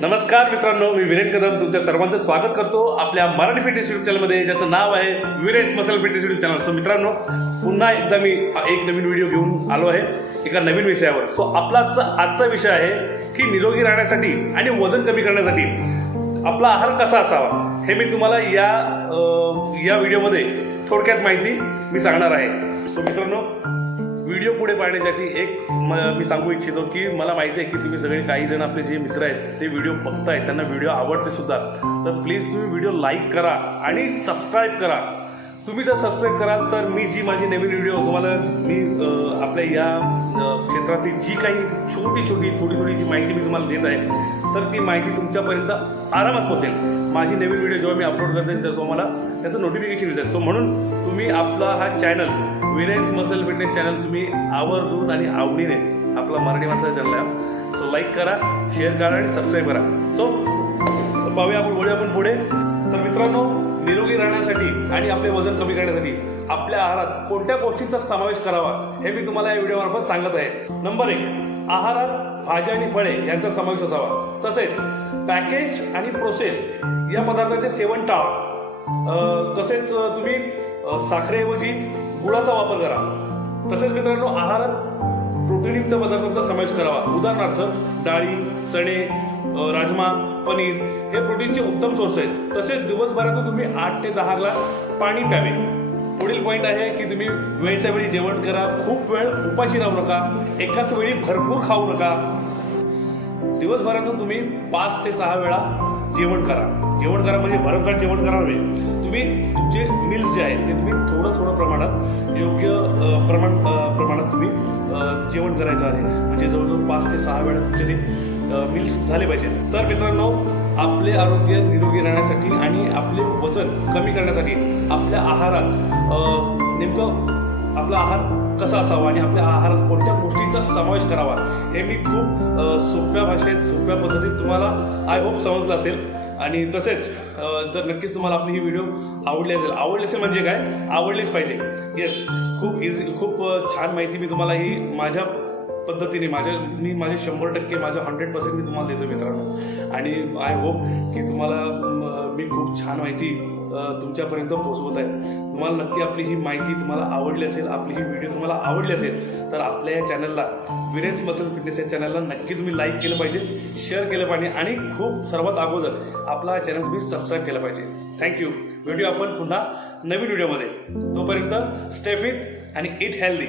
नमस्कार मित्रांनो, मी वीरेन कदम तुमच्या सर्वांचं स्वागत करतो आपल्या मराठी फिटनेस यूट्यूब चॅनलमध्ये, ज्याचं नाव आहे Viren's muscle fitness YouTube channel. So मित्रांनो, पुन्हा एकदा मी एक नवीन व्हिडिओ घेऊन आलो आहे एका नवीन विषयावर. सो आपला आजचा विषय आहे की निरोगी राहण्यासाठी आणि वजन कमी करण्यासाठी आपला आहार कसा असावा, हे मी तुम्हाला या व्हिडिओमध्ये थोडक्यात माहिती मी सांगणार आहे. सो मित्रांनो, व्हिडिओ पुढे पाहण्यासाठी मी सांगू इच्छितो की मला माहिती आहे की तुम्ही सगळे काही जण आपले जे मित्र आहेत ते व्हिडिओ बघतायत, त्यांना व्हिडिओ आवडते सुद्धा. तर प्लीज तुम्ही व्हिडिओ लाईक करा आणि सबस्क्राईब करा. तुम्ही जर सबस्क्राईब कराल तर मी जी माझी नवीन व्हिडिओ तुम्हाला आपल्या या क्षेत्रातली जी काही थोडी जी माहिती मी तुम्हाला देत आहे, तर ती माहिती तुमच्यापर्यंत आरामात पोहोचेल. माझी नवीन व्हिडिओ जेव्हा मी अपलोड करते तर तुम्हाला त्याचं नोटिफिकेशन येईल. सो म्हणून तुम्ही आपला हा चॅनल वीरेन्स मसल फिटनेस चॅनल तुम्ही आवर्जून आणि आवडीने आपला मराठी माणसाचा चॅनल आहे. सो लाईक करा, शेअर करा आणि सबस्क्राईब करा. सो पाहूया आपण पुढे. तर मित्रांनो, निरोगी राहण्यासाठी आणि आपले वजन कमी करण्यासाठी आपल्या आहारात कोणत्या गोष्टींचा समावेश करावा हे मी तुम्हाला या व्हिडिओमार्फत सांगत आहे. नंबर 1, आहारात भाज्या आणि फळे यांचा समावेश असावा. तसेच पॅकेज आणि प्रोसेस या पदार्थांचे सेवन टाळा. तसेच तुम्ही साखरेऐवजी गुळाचा वापर करा. तसेच मित्रांनो, आहारात प्रोटीनयुक्त पदार्थांचा समावेश करावा. उदाहरणार्थ डाळी, चणे, राजमा, पनीर हे प्रोटीनचे उत्तम सोर्स आहेत. तसेच दिवसभरातून तुम्ही 8 ते 10 ग्लास पाणी प्यावे. पुढील पॉईंट आहे की तुम्ही वेळच्या वेळी जेवण करा. खूप वेळ उपाशी राहू नका. एकाच वेळी भरपूर खाऊ नका. दिवसभरातून तुम्ही 5 ते 6 वेळा जेवण करा म्हणजे भरमसाठ जेवण करा नव्हे. तुम्ही तुमचे मिल्स जे आहेत ते तुम्ही थोडं प्रमाणात योग्य प्रमाणात तुम्ही जेवण करायचं आहे. म्हणजे जवळजवळ 5 ते 6 वेळा तुमचे ते मिल्स झाले पाहिजे. तर मित्रांनो, आपले आरोग्य निरोगी राहण्यासाठी आणि आपले वजन कमी करण्यासाठी आपल्या आहारात नेमकं आपला आहार कसा असावा आणि आपल्या आहारात कोणत्या गोष्टींचा समावेश करावा हे मी खूप सोप्या भाषेत सोप्या पद्धतीत तुम्हाला आय होप समजलं असेल. आणि तसेच जर नक्कीच तुम्हाला आपली ही व्हिडिओ आवडली असेल म्हणजे काय, आवडलीच पाहिजे. येस, खूप छान माहिती मी तुम्हाला ही माझ्या पद्धतीने मी माझे 100% माझं 100% मी तुम्हाला देतो मित्रांनो. आणि आय होप की तुम्हाला मी खूप छान माहिती तुमच्यापर्यंत पोहोचवत आहे. तुम्हाला नक्की आपली ही माहिती तुम्हाला आवडली असेल, आपली ही व्हिडिओ तुम्हाला आवडली असेल तर आपल्या या चॅनलला, वीरेन्स मसल फिटनेस या चॅनलला नक्की तुम्ही लाईक केलं पाहिजे, शेअर केलं पाहिजे आणि सर्वात अगोदर आपला हा चॅनल तुम्ही सबस्क्राईब केलं पाहिजे. थँक्यू. भेटूया आपण पुन्हा नवीन व्हिडिओमध्ये. तोपर्यंत स्टे फिट आणि ईट हेल्दी.